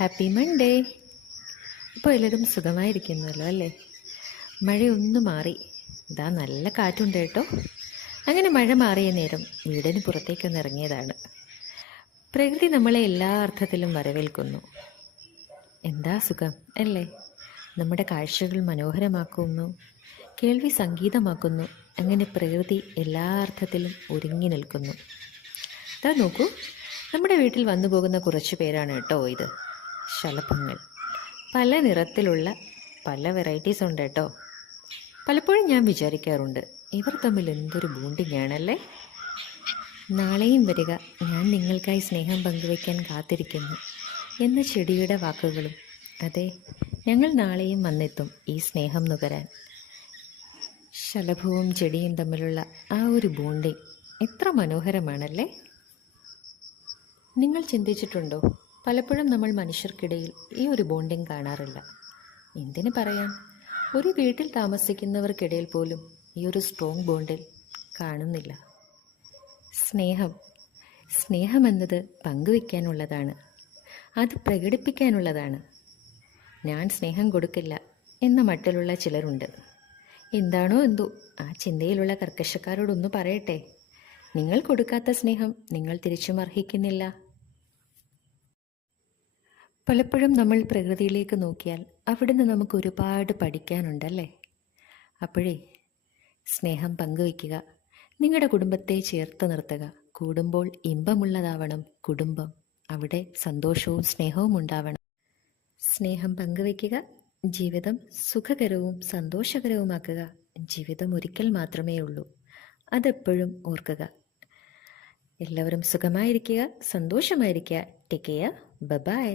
Happy Monday. ഇപ്പോൾ എല്ലാവരും സുഖമായിരിക്കുന്നല്ലോ അല്ലേ? മഴയൊന്ന് മാറി, ഇതാ നല്ല കാറ്റുണ്ട് കേട്ടോ. അങ്ങനെ മഴ മാറിയ നേരം വീടിന് പുറത്തേക്കൊന്ന് ഇറങ്ങിയതാണ്. പ്രകൃതി നമ്മളെ എല്ലാ അർത്ഥത്തിലും വരവേൽക്കുന്നു. എന്താ സുഖം അല്ലേ? നമ്മുടെ കാഴ്ചകൾ മനോഹരമാക്കുന്നു, കേൾവി സംഗീതമാക്കുന്നു. അങ്ങനെ പ്രകൃതി എല്ലാ അർത്ഥത്തിലും ഒരുങ്ങി നിൽക്കുന്നു. ഇതാ നോക്കൂ, നമ്മുടെ വീട്ടിൽ വന്നു പോകുന്ന കുറച്ച് പേരാണ് കേട്ടോ ഇത്. ശലഭങ്ങൾ പല നിറത്തിലുള്ള പല വെറൈറ്റീസ് ഉണ്ട് കേട്ടോ. പലപ്പോഴും ഞാൻ വിചാരിക്കാറുണ്ട്, ഇവർ തമ്മിൽ എന്തൊരു ബോണ്ടിങ് ആണല്ലേ. നാളെയും വരിക, ഞാൻ നിങ്ങൾക്കായി സ്നേഹം പങ്കുവയ്ക്കാൻ കാത്തിരിക്കുന്നു എന്ന ചെടിയുടെ വാക്കുകളും. അതെ, ഞങ്ങൾ നാളെയും വന്നെത്തും ഈ സ്നേഹം നുകരാൻ. ശലഭവും ചെടിയും തമ്മിലുള്ള ആ ഒരു ബോണ്ടിങ് എത്ര മനോഹരമാണല്ലേ. നിങ്ങൾ ചിന്തിച്ചിട്ടുണ്ടോ, പലപ്പോഴും നമ്മൾ മനുഷ്യർക്കിടയിൽ ഈ ഒരു ബോണ്ടിങ് കാണാറില്ല. എന്തിനു പറയാം, ഒരു വീട്ടിൽ താമസിക്കുന്നവർക്കിടയിൽ പോലും ഈ ഒരു സ്ട്രോങ് ബോണ്ടിൽ കാണുന്നില്ല. സ്നേഹം എന്നത് പങ്കുവയ്ക്കാനുള്ളതാണ്, അത് പ്രകടിപ്പിക്കാനുള്ളതാണ്. ഞാൻ സ്നേഹം കൊടുക്കില്ല എന്ന മട്ടിലുള്ള ചിലരുണ്ട്. എന്താണോ എന്തോ ആ ചിന്തയിലുള്ള കർക്കശക്കാരോടൊന്ന് പറയട്ടെ, നിങ്ങൾ കൊടുക്കാത്ത സ്നേഹം നിങ്ങൾ തിരിച്ചും അർഹിക്കുന്നില്ല. പലപ്പോഴും നമ്മൾ പ്രകൃതിയിലേക്ക് നോക്കിയാൽ അവിടുന്ന് നമുക്ക് ഒരുപാട് പഠിക്കാനുണ്ടല്ലേ. അപ്പോഴേ സ്നേഹം പങ്കുവയ്ക്കുക, നിങ്ങളുടെ കുടുംബത്തെ ചേർത്ത് നിർത്തുക. കൂടുമ്പോൾ ഇമ്പമുള്ളതാവണം കുടുംബം, അവിടെ സന്തോഷവും സ്നേഹവും ഉണ്ടാവണം. സ്നേഹം പങ്കുവയ്ക്കുക, ജീവിതം സുഖകരവും സന്തോഷകരവുമാക്കുക. ജീവിതം ഒരിക്കൽ മാത്രമേ ഉള്ളൂ, അതെപ്പോഴും ഓർക്കുക. എല്ലാവരും സുഖമായിരിക്കുക, സന്തോഷമായിരിക്കുക. Take care. ബൈ.